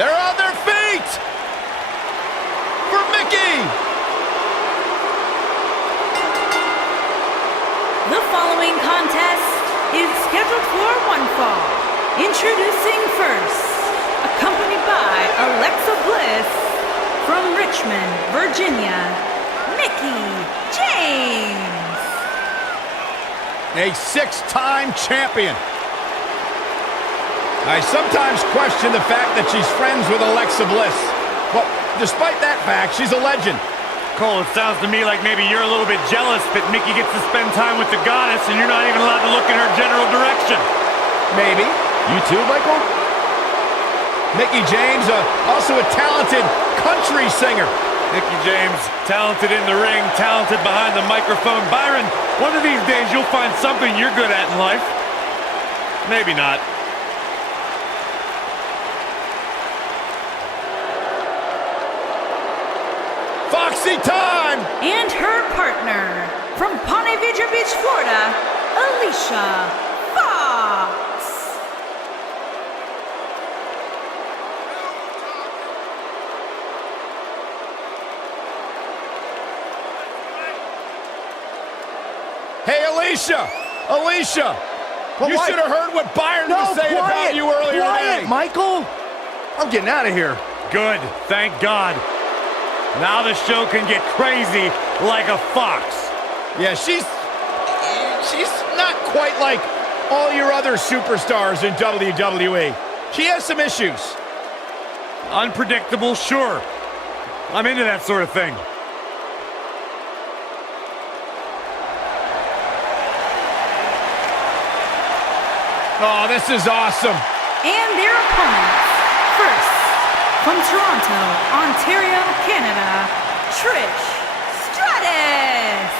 They're on their feet for Mickie. The following contest is scheduled for one fall. Introducing first, accompanied by Alexa Bliss, from Richmond, Virginia, Mickie James. A six-time champion. I sometimes question the fact that she's friends with Alexa Bliss. Well, despite that fact, she's a legend. Cole, it sounds to me like maybe you're a little bit jealous that Mickie gets to spend time with the goddess and you're not even allowed to look in her general direction. Maybe. You too, Michael? Mickie James, also a talented country singer. Mickie James, talented in the ring, talented behind the microphone. Byron, one of these days you'll find something you're good at in life. Maybe not. Foxy time! And her partner, from Ponte Vedra Beach, Florida, Alicia Fox. Hey, Alicia! Alicia! Well, you should have heard what Byron was saying about you earlier today. Michael! I'm getting out of here. Good, thank God. Now the show can get crazy like a fox. Yeah, she's not quite like all your other superstars in WWE. She has some issues. Unpredictable, sure. I'm into that sort of thing. Oh, this is awesome. And their opponents, first, from Toronto, Ontario, Canada, Trish Stratus.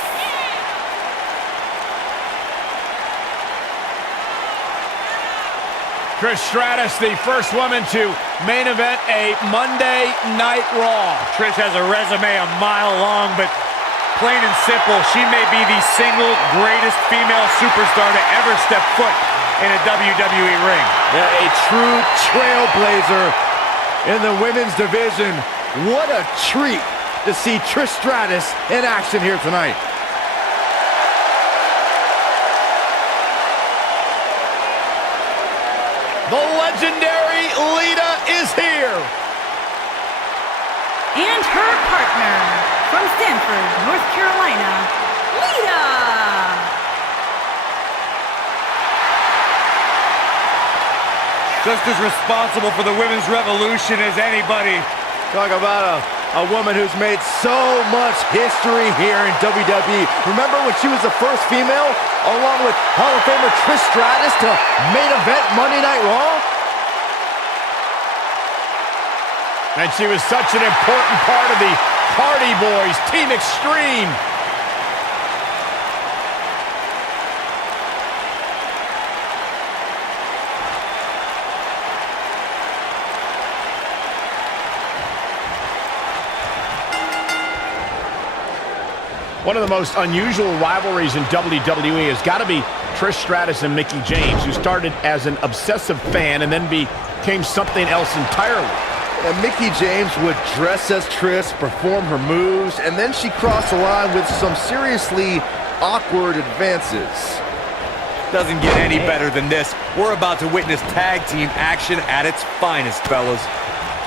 Trish Stratus, the first woman to main event a Monday Night Raw. Trish has a resume a mile long, but plain and simple, she may be the single greatest female superstar to ever step foot in a WWE ring. Yeah, a true trailblazer in the women's division. What a treat to see Trish Stratus in action here tonight. The legendary Lita is here. And her partner, from Stanford, North Carolina, Lita. Just as responsible for the women's revolution as anybody. Talk about a woman who's made so much history here in WWE. Remember when she was the first female, along with Hall of Famer Trish Stratus, to main event Monday Night Raw? And she was such an important part of the Hardy Boys, Team Extreme. One of the most unusual rivalries in WWE has got to be Trish Stratus and Mickie James, who started as an obsessive fan and then became something else entirely. And Mickie James would dress as Trish, perform her moves, and then she crossed the line with some seriously awkward advances. Doesn't get any better than this. We're about to witness tag team action at its finest, fellas.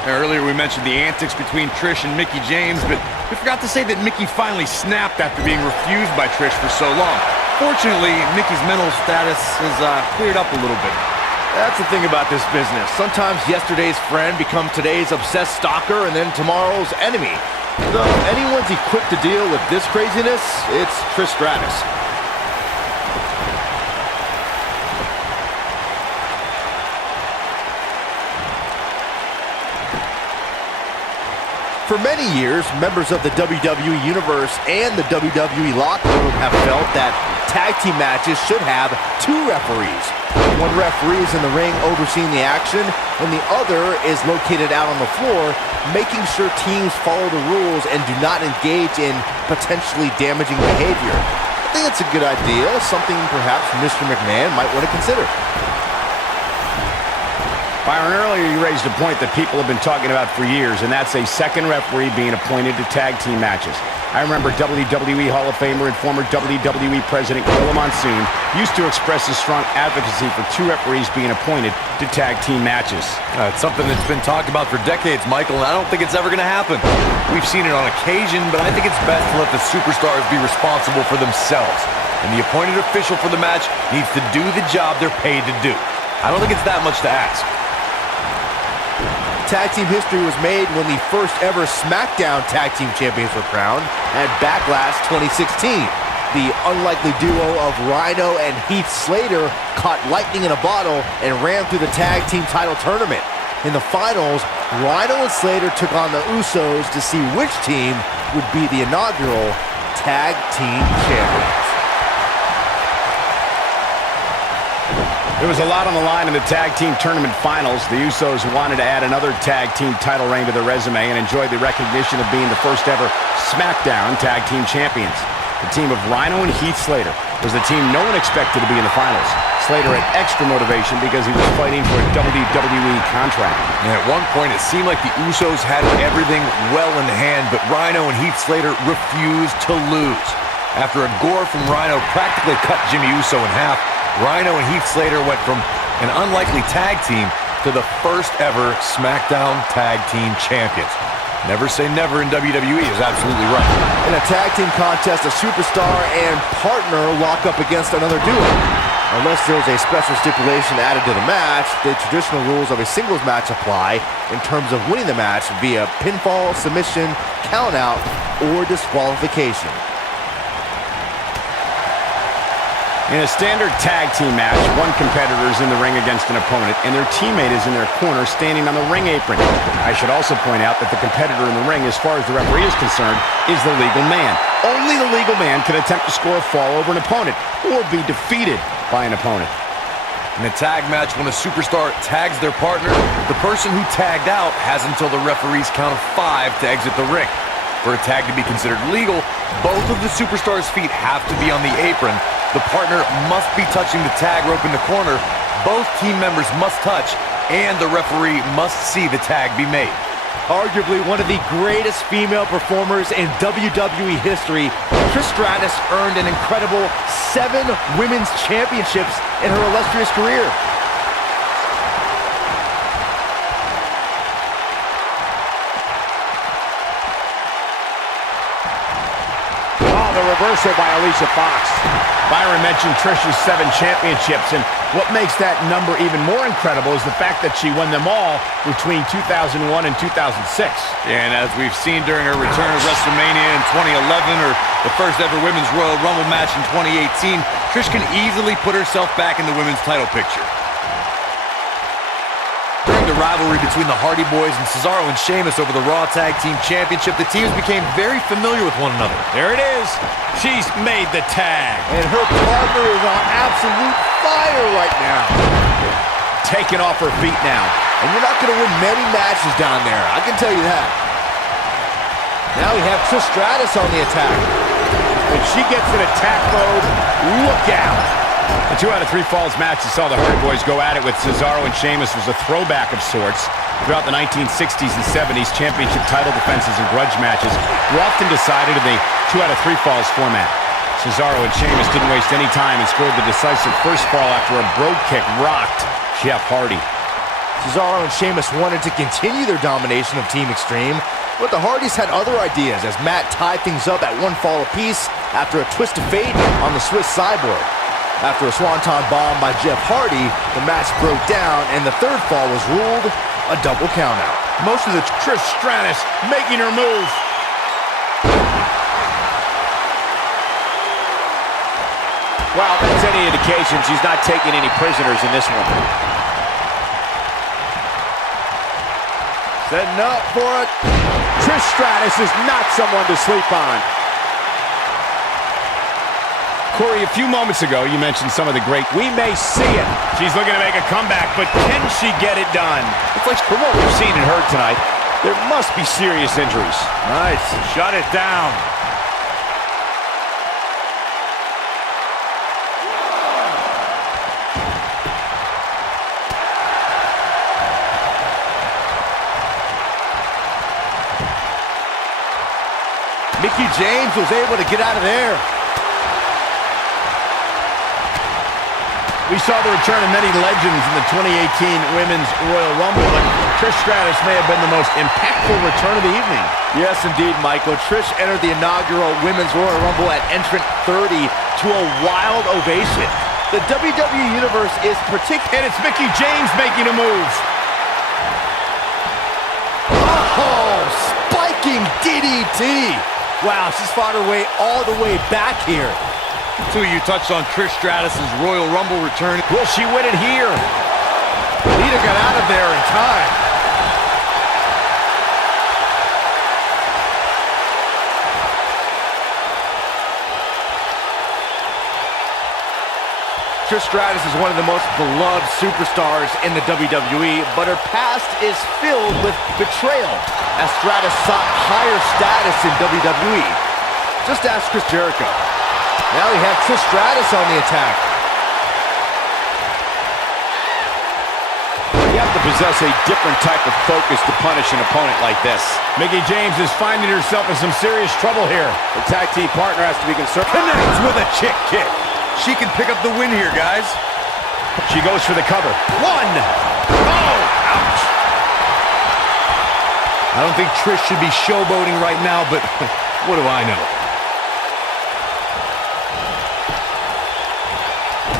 Earlier we mentioned the antics between Trish and Mickie James, but we forgot to say that Mickie finally snapped after being refused by Trish for so long. Fortunately, Mickie's mental status has cleared up a little bit. That's the thing about this business. Sometimes yesterday's friend becomes today's obsessed stalker and then tomorrow's enemy. Though anyone's equipped to deal with this craziness, it's Trish Stratus. For many years, members of the WWE Universe and the WWE locker room have felt that tag team matches should have two referees. One referee is in the ring overseeing the action, and the other is located out on the floor, making sure teams follow the rules and do not engage in potentially damaging behavior. I think it's a good idea, something perhaps Mr. McMahon might want to consider. Byron, earlier you raised a point that people have been talking about for years, and that's a second referee being appointed to tag team matches. I remember WWE Hall of Famer and former WWE President Gorilla Monsoon used to express his strong advocacy for two referees being appointed to tag team matches. It's something that's been talked about for decades, Michael, and I don't think it's ever going to happen. We've seen it on occasion, but I think it's best to let the superstars be responsible for themselves. And the appointed official for the match needs to do the job they're paid to do. I don't think it's that much to ask. Tag team history was made when the first ever SmackDown Tag Team Champions were crowned at Backlash 2016. The unlikely duo of Rhino and Heath Slater caught lightning in a bottle and ran through the tag team title tournament. In the finals, Rhino and Slater took on the Usos to see which team would be the inaugural Tag Team Champions. There was a lot on the line in the tag team tournament finals. The Usos wanted to add another tag team title reign to their resume and enjoyed the recognition of being the first ever SmackDown Tag Team Champions. The team of Rhino and Heath Slater was the team no one expected to be in the finals. Slater had extra motivation because he was fighting for a WWE contract. And at one point, it seemed like the Usos had everything well in hand, but Rhino and Heath Slater refused to lose. After a gore from Rhino practically cut Jimmy Uso in half, Rhino and Heath Slater went from an unlikely tag team to the first ever SmackDown Tag Team Champions. Never say never in WWE is absolutely right. In a tag team contest, a superstar and partner lock up against another duo. Unless there's a special stipulation added to the match, the traditional rules of a singles match apply in terms of winning the match via pinfall, submission, countout, or disqualification. In a standard tag team match, one competitor is in the ring against an opponent, and their teammate is in their corner standing on the ring apron. I should also point out that the competitor in the ring, as far as the referee is concerned, is the legal man. Only the legal man can attempt to score a fall over an opponent or be defeated by an opponent. In a tag match, when a superstar tags their partner, the person who tagged out has until the referee's count of 5 to exit the ring. For a tag to be considered legal, both of the superstars' feet have to be on the apron. The partner must be touching the tag rope in the corner. Both team members must touch, and the referee must see the tag be made. Arguably one of the greatest female performers in WWE history, Trish Stratus earned an incredible 7 women's championships in her illustrious career. The reversal by Alicia Fox. Byron mentioned Trish's 7 championships, and what makes that number even more incredible is the fact that she won them all between 2001 and 2006. And as we've seen during her return to WrestleMania in 2011 or the first ever Women's Royal Rumble match in 2018, Trish can easily put herself back in the women's title picture. During the rivalry between the Hardy Boys and Cesaro and Sheamus over the Raw Tag Team Championship, the teams became very familiar with one another. There it is. She's made the tag. And her partner is on absolute fire right now. Taking off her feet now. And you're not going to win many matches down there, I can tell you that. Now we have Trish Stratus on the attack. When she gets in attack mode, look out. The 2 out of 3 falls match that saw the Hardy Boys go at it with Cesaro and Sheamus was a throwback of sorts. Throughout the 1960s and 70s, championship title defenses and grudge matches were often decided in the 2 out of 3 falls format. Cesaro and Sheamus didn't waste any time and scored the decisive first fall after a brogue kick rocked Jeff Hardy. Cesaro and Sheamus wanted to continue their domination of Team Extreme, but the Hardys had other ideas as Matt tied things up at 1 fall apiece after a twist of fate on the Swiss Cyborg. After a swanton bomb by Jeff Hardy, the match broke down and the 3rd fall was ruled a double countout. Most of the Trish Stratus making her move. Well, if that's any indication, she's not taking any prisoners in this one. Setting up for it. Trish Stratus is not someone to sleep on. Corey, a few moments ago, you mentioned some of the great... We may see it. She's looking to make a comeback, but can she get it done? It's like, from what we've seen and heard tonight, there must be serious injuries. Nice. Shut it down. Mickie James was able to get out of there. We saw the return of many legends in the 2018 Women's Royal Rumble, but Trish Stratus may have been the most impactful return of the evening. Yes, indeed, Michael. Trish entered the inaugural Women's Royal Rumble at entrant 30 to a wild ovation. The WWE Universe is And it's Mickie James making a move. Oh, spiking DDT. Wow, she's fought her way all the way back here. So you touched on Trish Stratus' Royal Rumble return. Will she win it here? Lita got out of there in time. Trish Stratus is one of the most beloved superstars in the WWE, but her past is filled with betrayal as Stratus sought higher status in WWE. Just ask Chris Jericho. Now we have Trish Stratus on the attack. You have to possess a different type of focus to punish an opponent like this. Mickie James is finding herself in some serious trouble here. The tag team partner has to be concerned. Connects with a chick kick. She can pick up the win here, guys. She goes for the cover. One. Oh, ouch. I don't think Trish should be showboating right now, but what do I know?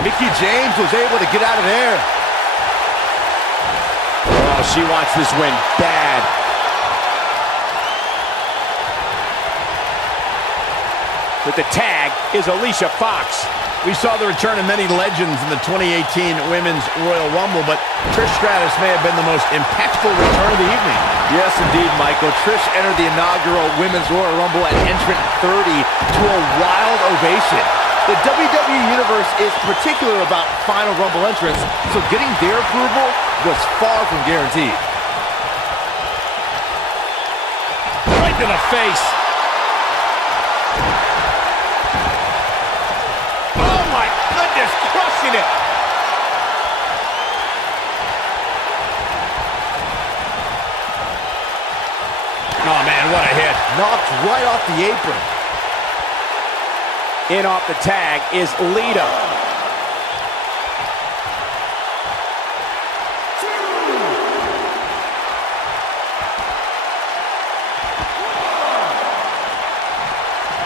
Mickie James was able to get out of there. Oh, she wants this win bad. With the tag is Alicia Fox. We saw the return of many legends in the 2018 Women's Royal Rumble, but Trish Stratus may have been the most impactful return of the evening. Yes, indeed, Michael. Trish entered the inaugural Women's Royal Rumble at entrant 30 to a wild ovation. The WWE Universe is particular about final Rumble entrants, so getting their approval was far from guaranteed. Right to the face. Oh my goodness, crushing it. Oh man, what a hit. Knocked right off the apron. In off the tag is Lita.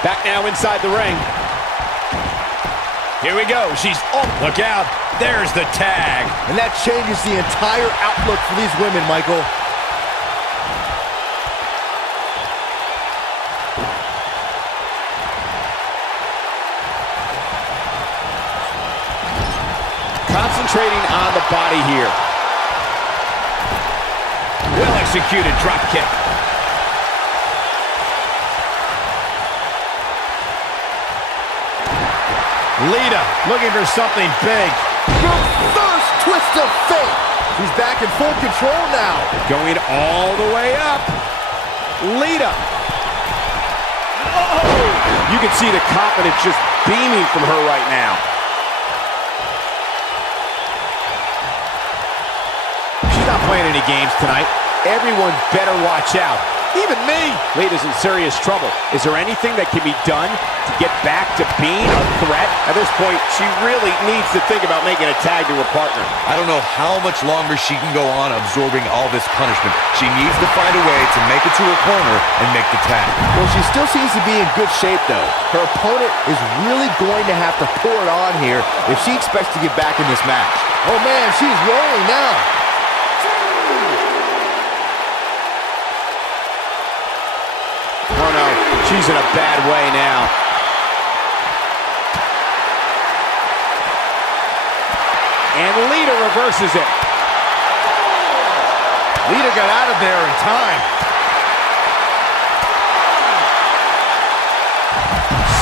Back now inside the ring. Here we go. She's, oh, look out. There's the tag. And that changes the entire outlook for these women, Michael. Concentrating on the body here. Well executed drop kick. Lita looking for something big. Reverse twist of fate. He's back in full control now. Going all the way up. Lita. Oh! You can see the confidence just beaming from her right now. She's not playing any games tonight. Everyone better watch out. Even me. Lita's in serious trouble. Is there anything that can be done to get back to being a threat? At this point, she really needs to think about making a tag to her partner. I don't know how much longer she can go on absorbing all this punishment. She needs to find a way to make it to her corner and make the tag. Well, she still seems to be in good shape, though. Her opponent is really going to have to pour it on here if she expects to get back in this match. Oh, man, she's rolling now. Oh no, she's in a bad way now. And Lita reverses it. Lita got out of there in time.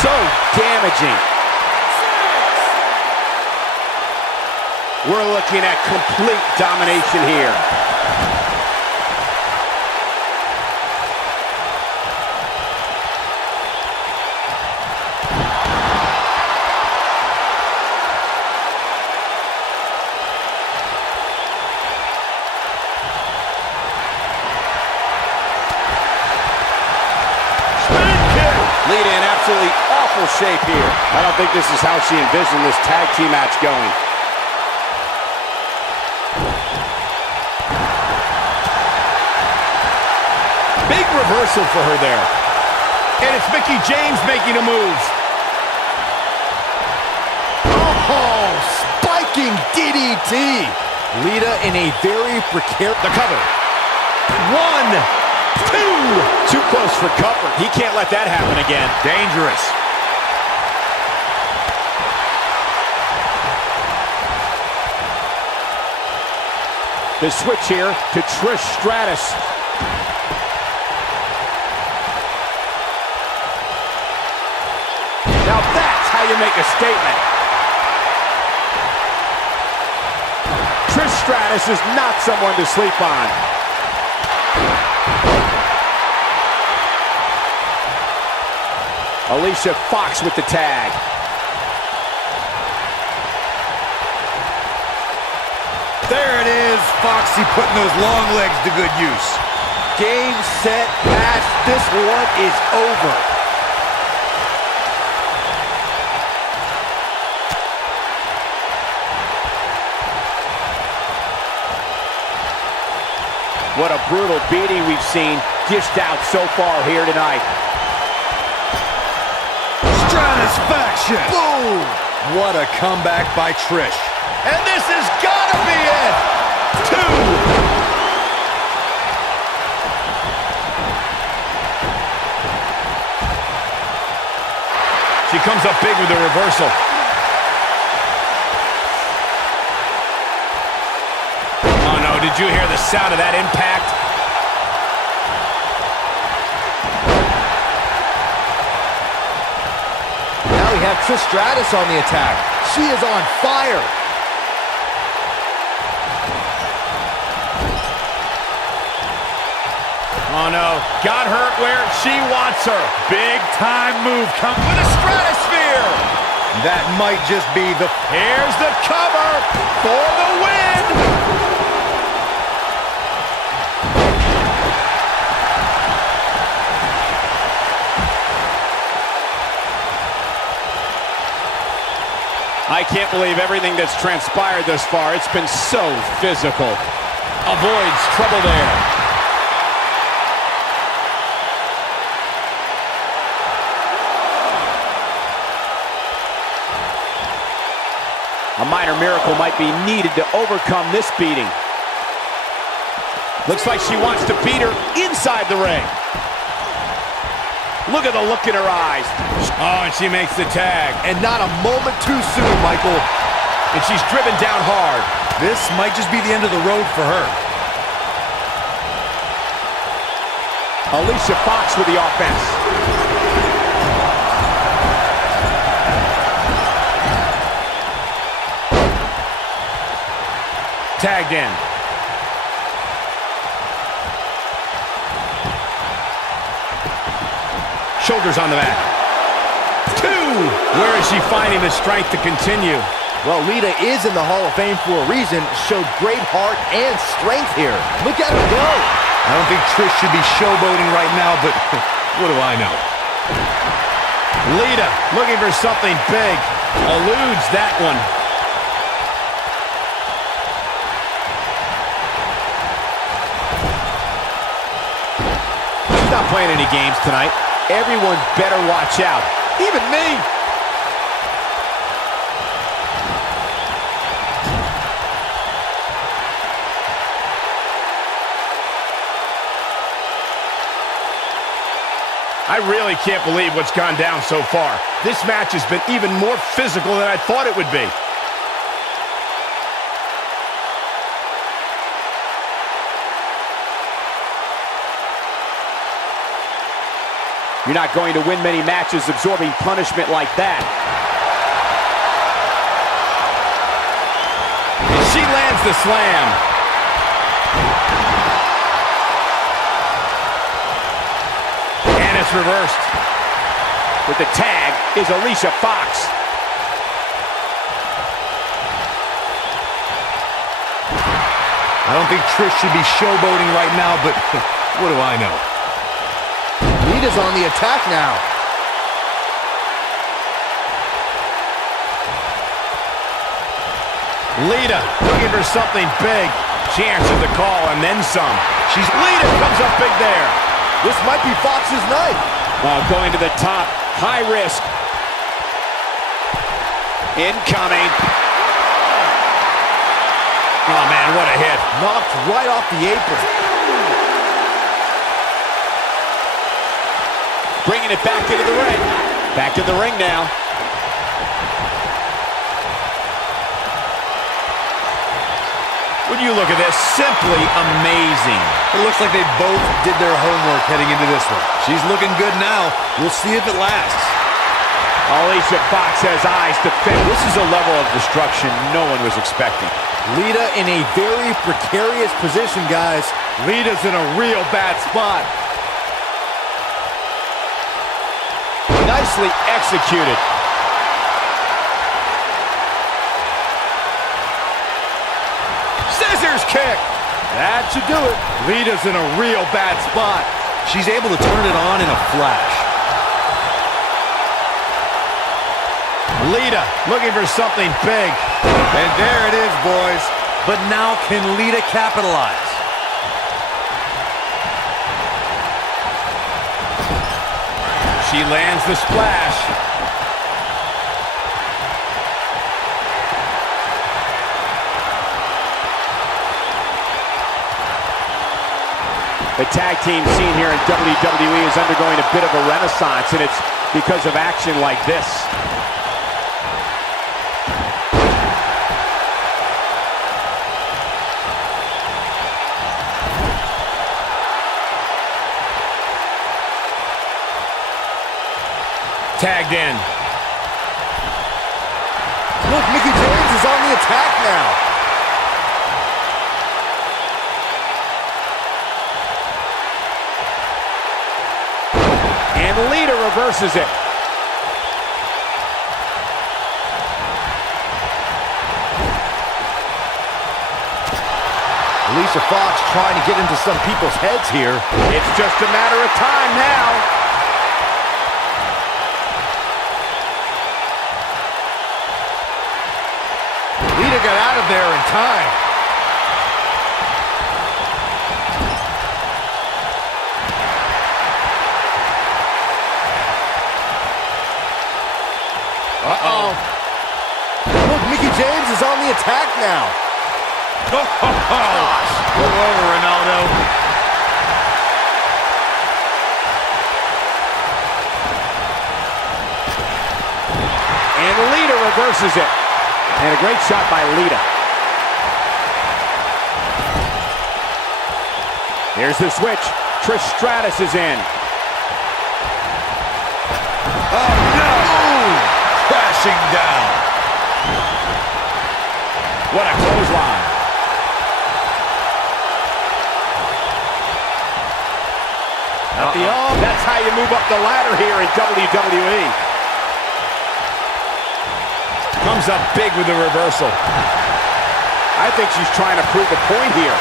So damaging. We're looking at complete domination here. shape here. I don't think this is how she envisioned this tag team match going. Big reversal for her there. And it's Mickie James making a move. Oh, spiking DDT. Lita in a very precarious... The cover. 1, 2. Too close for cover. He can't let that happen again. Dangerous. The switch here to Trish Stratus. Now that's how you make a statement. Trish Stratus is not someone to sleep on. Alicia Fox with the tag. There it is, Foxy putting those long legs to good use. Game, set, match. This one is over. What a brutal beating we've seen dished out so far here tonight. Stratisfaction! Boom! What a comeback by Trish. And this has got to be it! 2! She comes up big with the reversal. Oh no, did you hear the sound of that impact? Now we have Trish Stratus on the attack. She is on fire. Oh no, got her where she wants her. Big time move comes With a stratosphere. That might just be the... Here's the cover for the win. I can't believe everything that's transpired thus far. It's been so physical. Avoids trouble there. A minor miracle might be needed to overcome this beating. Looks like she wants to beat her inside the ring. Look at the look in her eyes. Oh, and she makes the tag. And not a moment too soon, Michael. And she's driven down hard. This might just be the end of the road for her. Alicia Fox with the offense. Tagged in. Shoulders on the mat. 2! Where is she finding the strength to continue? Well, Lita is in the Hall of Fame for a reason. Showed great heart and strength here. Look at her go. I don't think Trish should be showboating right now, but what do I know? Lita looking for something big. Eludes that one. She's not playing any games tonight. Everyone better watch out. Even me. I really can't believe what's gone down so far. This match has been even more physical than I thought it would be. You're not going to win many matches absorbing punishment like that. And she lands the slam. And it's reversed. With the tag is Alicia Fox. I don't think Trish should be showboating right now, but what do I know? Lita's on the attack now. Lita looking for something big. She answers the call and then some. Lita comes up big there. This might be Fox's night. Going to the top. High risk. Incoming. Oh, man, what a hit. Knocked right off the apron. Bringing it back into the ring. Back in the ring now. When you look at this, simply amazing. It looks like they both did their homework heading into this one. She's looking good now. We'll see if it lasts. Alicia Fox has eyes to finish. This is a level of destruction no one was expecting. Lita in a very precarious position, guys. Lita's in a real bad spot. Nicely executed. Scissors kick. That should do it. Lita's in a real bad spot. She's able to turn it on in a flash. Lita looking for something big. And there it is, boys. But now can Lita capitalize? She lands the splash. The tag team scene here in WWE is undergoing a bit of a renaissance, and it's because of action like this. Tagged in. Look, Mickie James is on the attack now. And Lita reverses it. Alicia Fox trying to get into some people's heads here. It's just a matter of time now. Lita got out of there in time. Uh-oh. Look, Mickie James is on the attack now. Gosh. Pull over, Ronaldo. And Lita reverses it. And a great shot by Lita. Here's the switch. Trish Stratus is in. Oh, no! Crashing down. What a clothesline. That's how you move up the ladder here in WWE. Comes up big with the reversal. I think she's trying to prove a point here.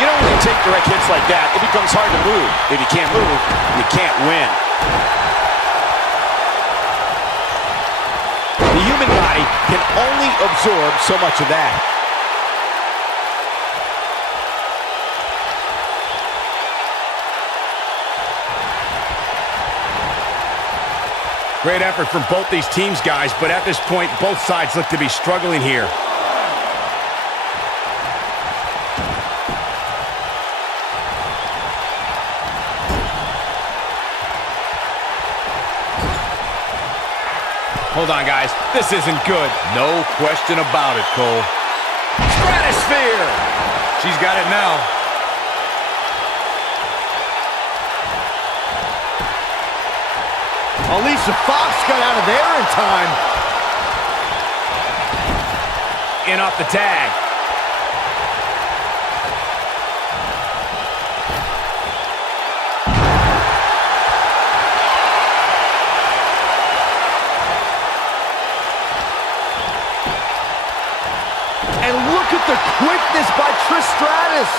You know, when you take direct hits like that, it becomes hard to move. If you can't move, you can't win. The human body can only absorb so much of that. Great effort from both these teams, guys, but at this point, both sides look to be struggling here. Hold on, guys. This isn't good. No question about it, Cole. Stratosphere! She's got it now. Alicia Fox got out of there in time. In off the tag. And look at the quickness by Trish Stratus.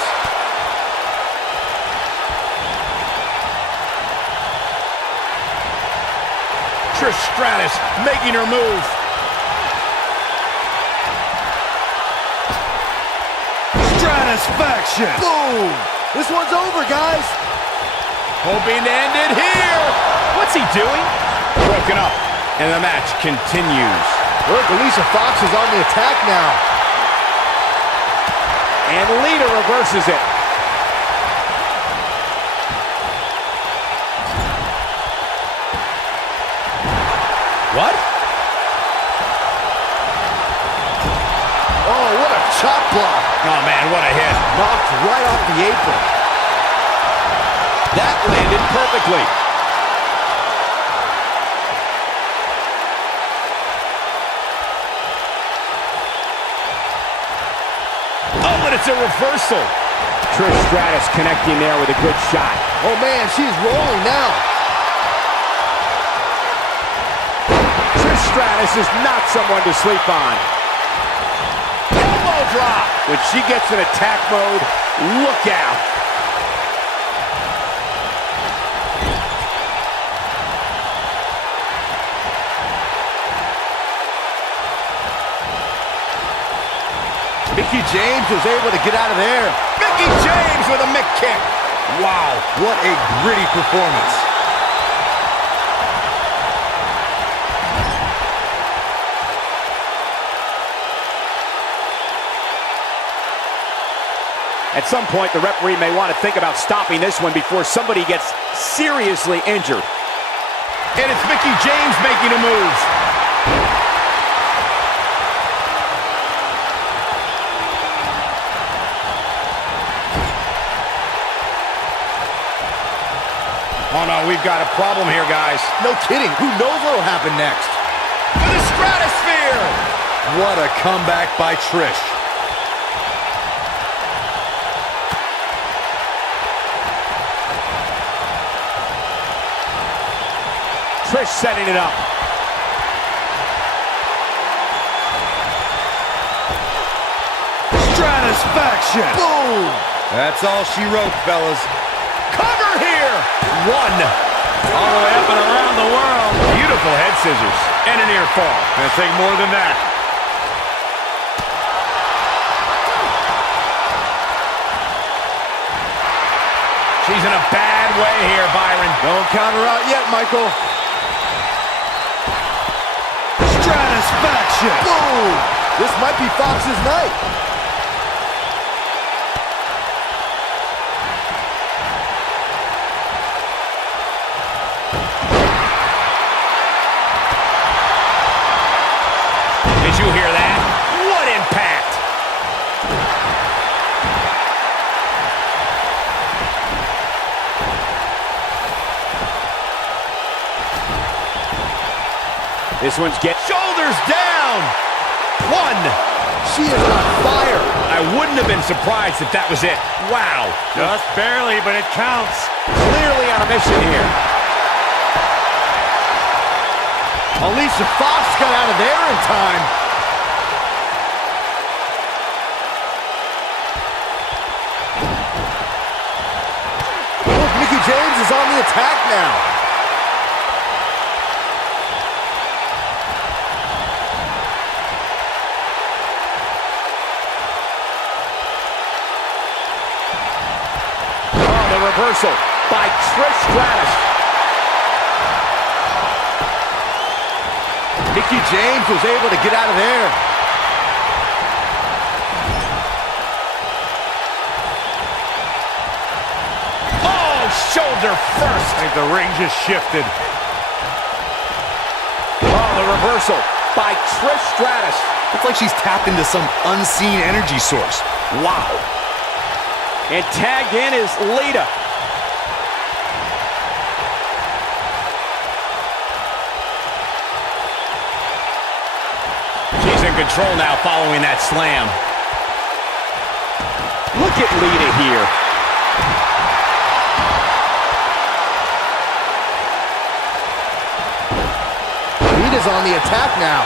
Trish Stratus making her move. Satisfaction. Boom! This one's over, guys. Hoping to end it here. What's he doing? Broken up, and the match continues. Look, Alicia Fox is on the attack now. And Lita reverses it. What? Oh, what a chop block. Oh, man, what a hit. Knocked right off the apron. That landed perfectly. Oh, and it's a reversal. Trish Stratus connecting there with a good shot. Oh, man, she's rolling now. Trish Stratus is not someone to sleep on. Elbow drop. When she gets in attack mode, look out. Mickie James was able to get out of there. Mickie James with a mick kick. Wow, what a gritty performance. At some point, the referee may want to think about stopping this one before somebody gets seriously injured. And it's Mickie James making a move. Oh no, we've got a problem here, guys. No kidding. Who knows what'll happen next? For the Stratosphere! What a comeback by Trish. Trish setting it up. Stratisfaction. Boom! That's all she wrote, fellas. Cover here! One. All the way up and around the world. Beautiful head scissors. And a near fall. Gonna take more than that. She's in a bad way here, Byron. Don't count her out yet, Michael. Stratisfaction. Boom! This might be Fox's night. Did you hear that? What impact! This one's shoulders down! One! She is on fire. I wouldn't have been surprised if that was it. Wow! Just barely, but it counts. Clearly on a mission here. Alicia Fox got out of there in time. Look, Mickie James is on the attack now. Oh, the reversal by Trish Stratus. Mickie James was able to get out of there. Oh, shoulder first. I think the ring just shifted. Oh, the reversal by Trish Stratus. Looks like she's tapped into some unseen energy source. Wow. And tagged in is Lita. She's in control now following that slam. Look at Lita here. Lita's on the attack now.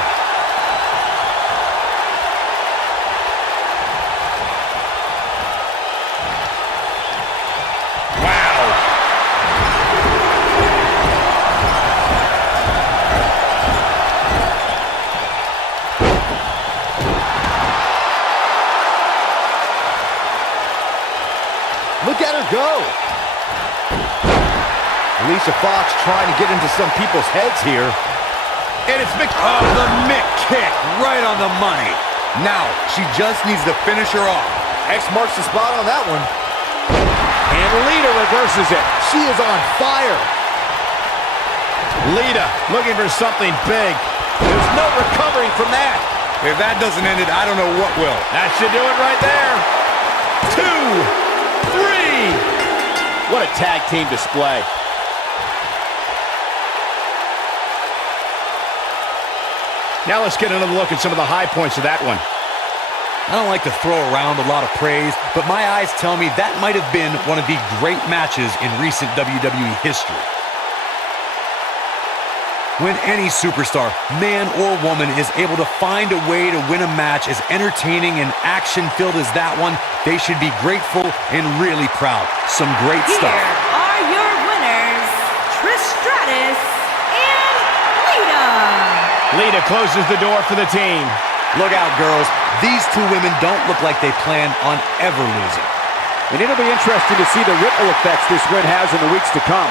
at her go. Alicia Fox trying to get into some people's heads here. And it's Mickie. Oh, the Mick kick right on the money. Now, she just needs to finish her off. X marks the spot on that one. And Lita reverses it. She is on fire. Lita looking for something big. There's no recovering from that. If that doesn't end it, I don't know what will. That should do it right there. 2, 3. What a tag team display. Now let's get another look at some of the high points of that one. I don't like to throw around a lot of praise, but my eyes tell me that might have been one of the great matches in recent WWE history. When any superstar, man or woman, is able to find a way to win a match as entertaining and action-filled as that one, they should be grateful and really proud. Some great stuff. Here are your winners, Trish Stratus and Lita. Lita closes the door for the team. Look out, girls. These two women don't look like they plan on ever losing. And it'll be interesting to see the ripple effects this win has in the weeks to come.